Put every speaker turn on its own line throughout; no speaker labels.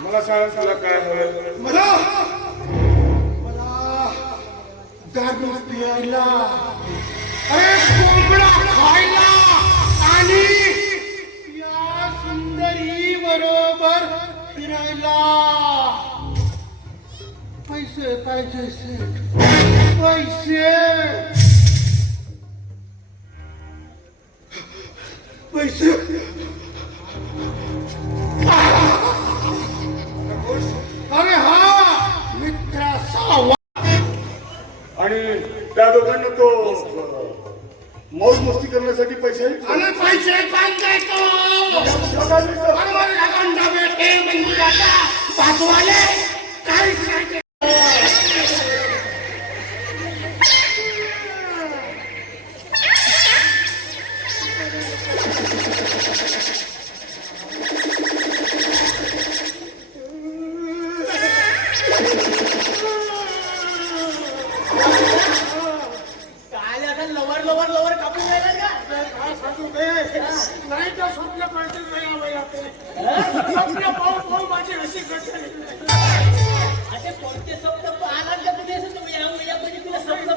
मला सांग तुला काय हवं
मला? मला दारू प्यायला कोंबडा खायला आणि बरोबर फिरायला. पैसे पाहिजे पैसे. पैसे. अरे हा मित्राचा
आणि त्या दोघांना तो मौज मस्ती करण्यासाठी पैसे
अरे पैसे पाहिजे तो!
काय
पाठवाले काहीच नाही. स्वप्न पाहून माझी अशी
असे कोणते शब्द पाहणार का तुम्ही? असं तुम्ही या वयामध्ये तुला शब्द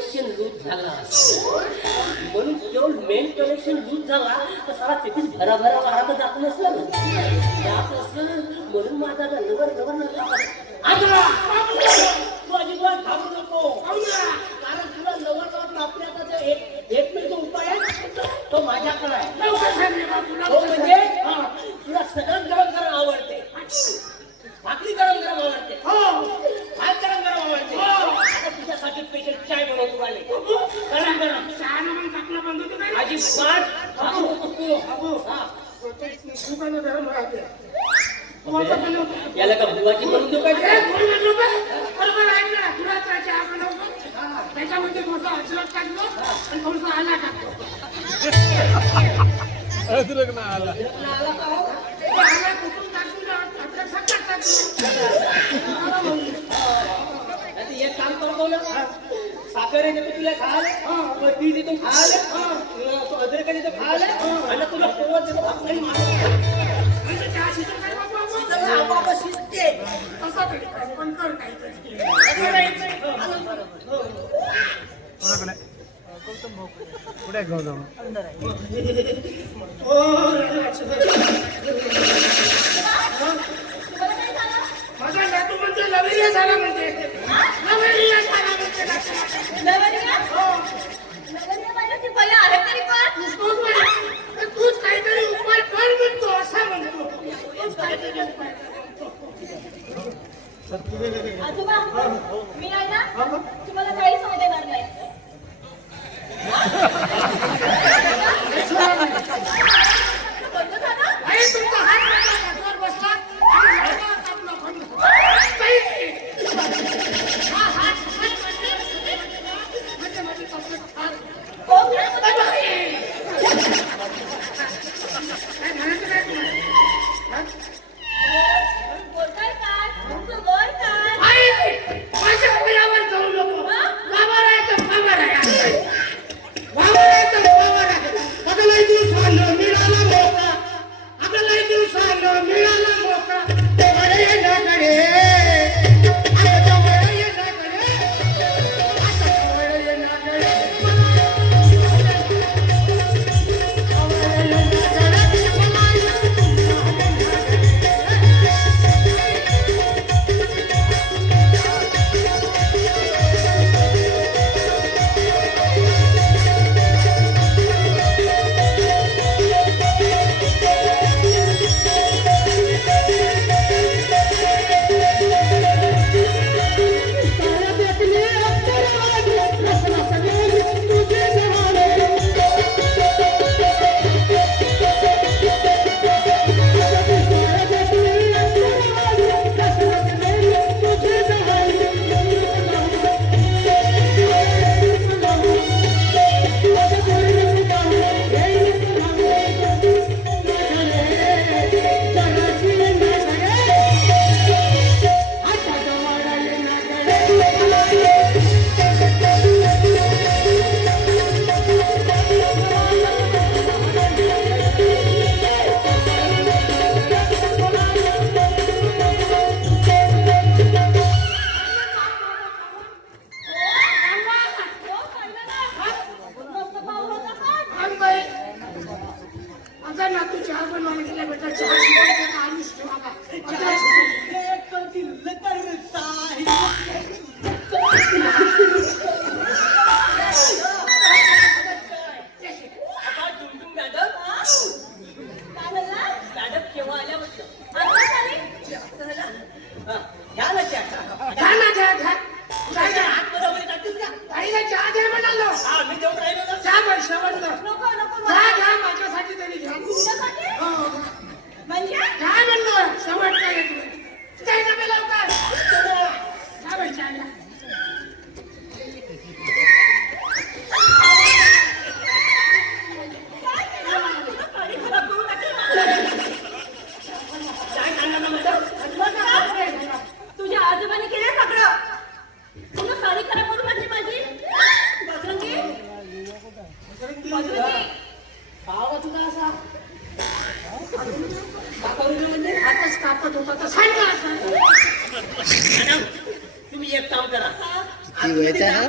कनेक्शन लूज झाला. म्हणून केवळ मेन कनेक्शन लूज झाला तर सारा तिथून भराभरा वाहत जात नसलं जात नसलं म्हणून माझा नवर नवर नवर आजरा तू अजिबात घाबरू नको. कारण तुला नवर नवर कापण्याचा जो एक एकमेव जो उपाय आहे. तो माझ्याकडे आहे. म्हणजे. तुला सगळं गरम गरम आवडते भाकरी गरम गरम आवडते
हो.
भात गरम गरम आवडते आता तुझ्यासाठी स्पेशल चाय बनवतो आले गरम गरम
चहानं मग टाकलं बंद होतं काय?
माझी पाठ थांबू नकोस तू. हा.
दुकानं गरम राहते.
याला का बुवाची बनवून देऊ?
बरोबर ऐक ना, चहा बनवतो. त्याच्यामध्ये थोडंसं अद्रक टाकतो आणि थोडंसं आला टाकतो.
आला का हो?
ते आला कुठून टाकतो ना. आला म्हणून.
आता एक काम करतो ना साखर आहे देतो तुला खायला ती देतो तुला अदरक देतो खायला आणि तुला पोवत देतो
तरी कर, पण कर काहीतरी. माझा नातू म्हणते लवरिया झाला म्हणते लवरिया झाला म्हणते नातू.
मॅडम, तुम्ही
किती वयाचा आहे हा?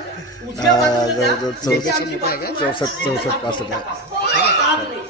चौसष्ट चौसष्ट- पासष्ट.